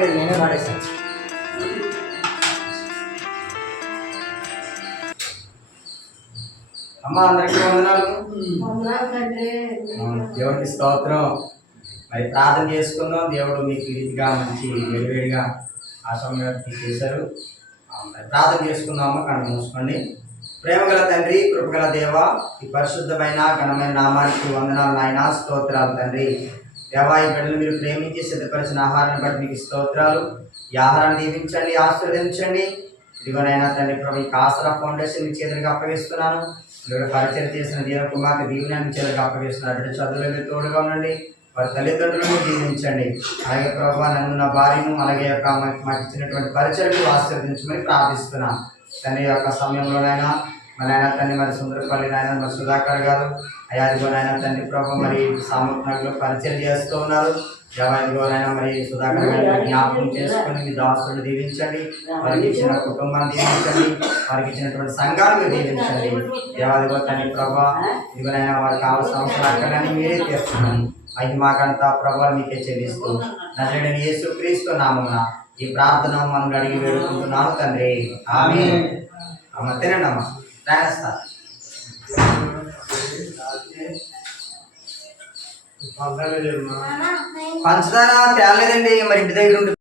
నేనే వాడేసాను. అమ్మ అందరికీ వందనాలు. దేవుడికి స్తోత్రం. మరి ప్రార్థన చేసుకుందాం. దేవుడు మీకు రీతిగా మంచి వేడివేడిగా ఆశీర్వాదం చేశారు. మరి ప్రార్థన చేసుకుందాము. కళ్ళు మూసుకోండి. ప్రేమగల తండ్రి, కృపగల దేవ, ఈ పరిశుద్ధమైన ఘనమైన నామానికి వందనాలు నాయన. స్తోత్రాలు తండ్రి. దేవా, ఈ బిడ్డలు మీరు ప్రేమించి సిద్ధపరిచిన ఆహారాన్ని బట్టి మీకు స్తోత్రాలు. ఈ ఆహారాన్ని దీవించండి, ఆశీర్వదించండి. ఇదిగోనైనా తండ్రి ప్రభు, ఈ ఆసరా ఫౌండేషన్ మీ చేతులకు అప్పగిస్తున్నాను. మీరు పరిచయం చేసిన దేవ కుమార్తె దీవెన మీ చేతులకు అప్పగిస్తున్నారు. బిడ్డ చదువులో మీరు తోడుగా ఉండండి. వారి తల్లిదండ్రులను దీవించండి. అలాగే ప్రభు, నన్ను నా భార్యను అలాగే యొక్క మాకు ఇచ్చినటువంటి పరిచయకు ఆశీర్వదించమని ప్రార్థిస్తున్నాను. తండ్రి యొక్క సమయంలోనైనా మరి ఆయన తండ్రి మరి సుందరపల్లి నాయన మరి సుధాకర్ గారు అయాదిగోనైనా తండ్రి ప్రభు మరి సామర్థ్యంలో పరిచయం చేస్తూ ఉన్నారు. దేవాదిగోనైనా మరి సుధాకర్ గారిని జ్ఞాపకం చేసుకొని మీ దాసులను దీవించండి. వారికి ఇచ్చిన కుటుంబాన్ని దీవించండి. వారికి ఇచ్చినటువంటి సంఘాలను దీవించండి. దేవాదిగో తండ్రి ప్రభా, ఇదిగోనైనా వారికి కావాల్సిన అవసరాలన్నీ మీరే తీర్చుకోండి. మహిమాకంతా ప్రభావం మీకే చెల్లిస్తూ నజరేయుడైన యేసుక్రీస్తు నామమున ఈ ప్రార్థన మనం అడిగి వేడుకుంటున్నాను తండ్రి. ఆమేన్. అమ్మ తినండి అమ్మ. రాస్తా పంచదార తేలేదండి, మరి ఇంటి దగ్గర ఉంటుంది.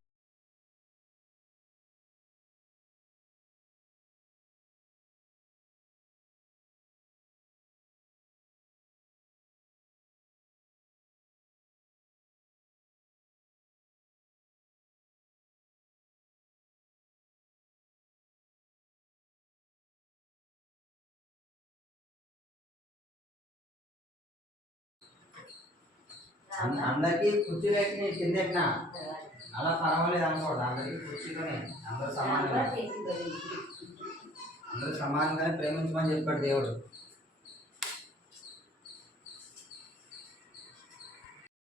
అందరికీ కుర్చీలు ఎక్కి కింద ఎక్కినా అలా పర్వాలేదు అనుకోండి. అందరికీ కుర్చీలోనే అందరూ సమానంగా ప్రేమించమని చెప్పాడు దేవుడు.